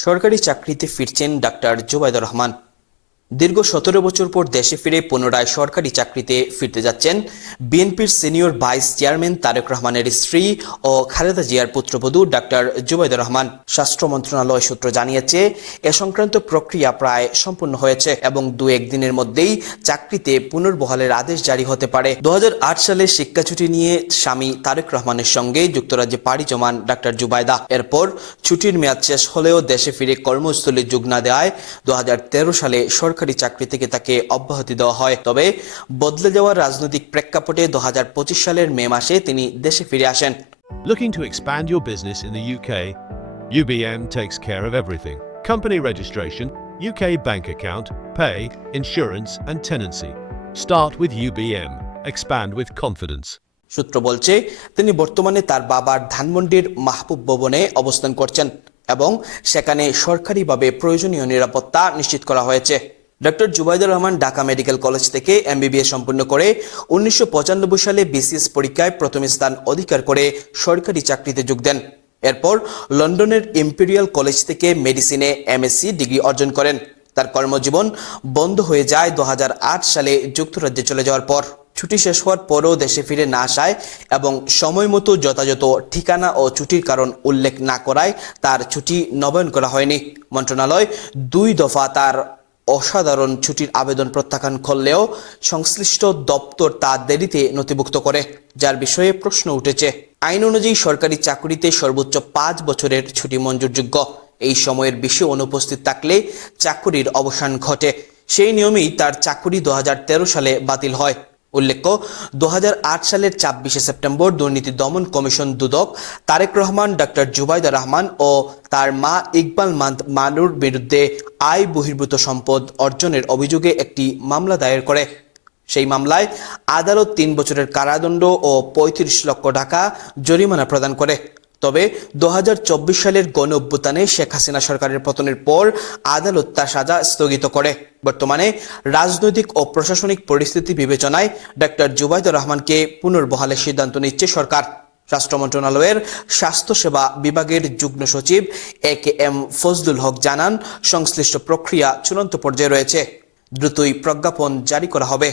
সরকারি চাকরিতে ফিরছেন ডাক্তার জুবাইদুর রহমান। দীর্ঘ ১৭ বছর পর দেশে ফিরে পুনরায় সরকারি চাকরিতে ফিরতে যাচ্ছেন বিএনপির সিনিয়র ভাইস চেয়ারম্যান তারেক রহমানের স্ত্রী ও খালেদা জিয়ার পুত্রবধূ ডাক্তার জুবাইদুর রহমান। স্বাস্থ্য মন্ত্রণালয় সূত্র জানিয়েছে, এ সংক্রান্ত প্রক্রিয়া প্রায় সম্পূর্ণ হয়েছে এবং ২-১ দিনের মধ্যেই চাকরিতে পুনর্বহালের আদেশ জারি হতে পারে। ২০০৮ সালে শিক্ষা ছুটি নিয়ে স্বামী তারেক রহমানের সঙ্গে যুক্তরাজ্যে পাড়ি জমান ডাক্তার জুবাইদা। এরপর ছুটির মেয়াদ শেষ হলেও দেশে ফিরে কর্মস্থলে যোগ না দেওয়ায় ২০১৩ সালে সরকারি চাকরি থেকে তাকে অব্যাহতি দেওয়া হয়। তবে বদলে যাওয়া রাজনৈতিক প্রেক্ষাপটে ২০২৫ সালের মে মাসে তিনি দেশে ফিরে আসেন। Looking to expand your business in the UK? UBM takes care of everything. Company registration, UK bank account, pay, insurance and tenancy. Start with UBM. Expand with confidence. সূত্র বলছে, তিনি বর্তমানে তার বাবার ধানমন্ডির মাহবুব ভবনে অবস্থান করছেন এবং সেখানে সরকারিভাবে প্রয়োজনীয় নিরাপত্তা নিশ্চিত করা হয়েছে। Doctor Zubaidur Rahman Dhaka medical college থেকে MBBS সম্পন্ন করে ১৯৯৫ সালে BCS পরীক্ষায় প্রথম স্থান অধিকার করে সরকারি চাকরিতে যোগ দেন। এরপর লন্ডনের ইম্পেরিয়াল কলেজ থেকে মেডিসিনে MSc ডিগ্রি অর্জন করেন। তার কর্মজীবন বন্ধ হয়ে যায় ২০০৮ সালে যুক্তরাজ্যে চলে যাওয়ার পর। ছুটি শেষ হওয়ার পরও দেশে ফিরে না আসায় এবং সময় মতো যথাযথ ঠিকানা ও ছুটির কারণ উল্লেখ না করায় তার ছুটি নবায়ন করা হয়নি। মন্ত্রণালয় ২ দফা তার অসাধারণ ছুটির আবেদন প্রত্যাখ্যান করলেও সংশ্লিষ্ট দপ্তর তা দেরিতে নথিভুক্ত করে, যার বিষয়ে প্রশ্ন উঠেছে। আইন অনুযায়ী সরকারি চাকরিতে সর্বোচ্চ ৫ বছরের ছুটি মঞ্জুরযোগ্য। এই সময়ের বেশি অনুপস্থিত থাকলে চাকরির অবসান ঘটে। সেই নিয়মেই তার চাকরি ২০১৩ সালে বাতিল হয়। উল্লেখ্য, ২০০৮ সালের ২৪শে সেপ্টেম্বর দুর্নীতি দমন কমিশন দুদক তারেক রহমান, ডাক্তার জুবাইদুর রহমান ও তার মা ইকবাল মানুর বিরুদ্ধে আয় বহির্ভূত সম্পদ অর্জনের অভিযোগে একটি মামলা দায়ের করে। সেই মামলায় আদালত ৩ বছরের কারাদণ্ড ও ৩৫ লক্ষ টাকা জরিমানা প্রদান করে। তবে ২০২৪ সালের গণ অভ্যুত্থানে শেখ হাসিনা সরকারের পতনের পর আদালত তার সাজা স্থগিত করে। বর্তমানে রাজনৈতিক ও প্রশাসনিক পরিস্থিতি বিবেচনায় ডাক্তার জুবাইদুর রহমানকে পুনর্বহালের সিদ্ধান্ত নিচ্ছে সরকার। স্বাস্থ্য মন্ত্রণালয়ের স্বাস্থ্যসেবা বিভাগের যুগ্ম সচিব AKM ফজলুল হক জানান, সংশ্লিষ্ট প্রক্রিয়া চূড়ান্ত পর্যায়ে রয়েছে। দ্রুতই প্রজ্ঞাপন জারি করা হবে।